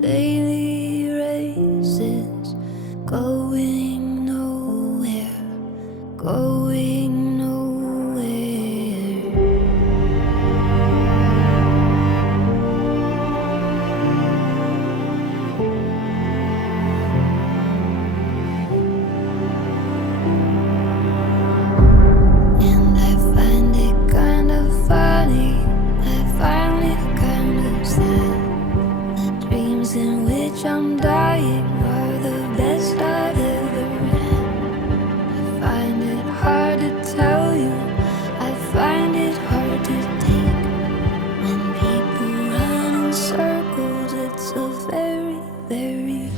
daily races, going nowhere, going nowhere. And I find it kind of funny, I find it kind of sad. The dreams in which I'm dying are the best I've ever had. I find it hard to tell you, I find it hard to take. When people run in circles, it's a very, very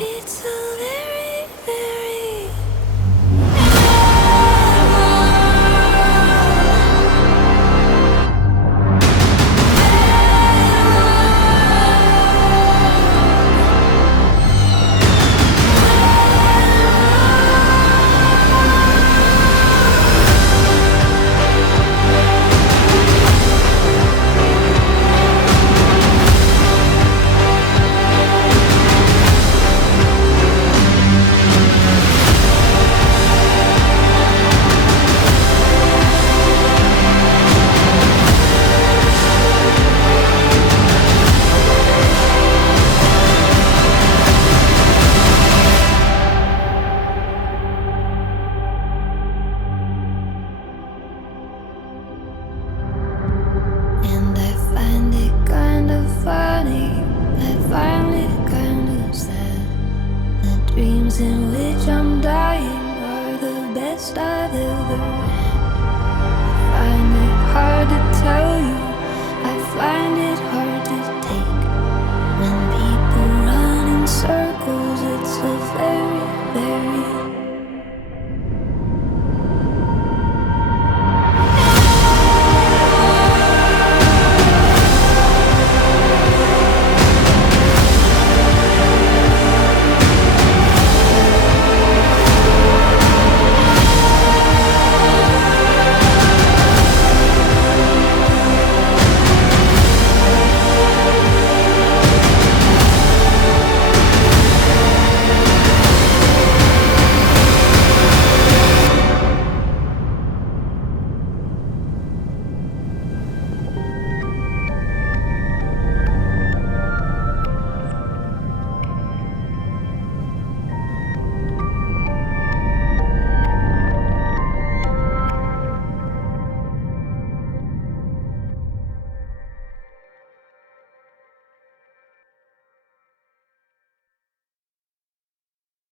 it's a very, very And I find it kind of funny, I find it kind of sad. The dreams in which I'm dying are the best I've ever had. I find it hard to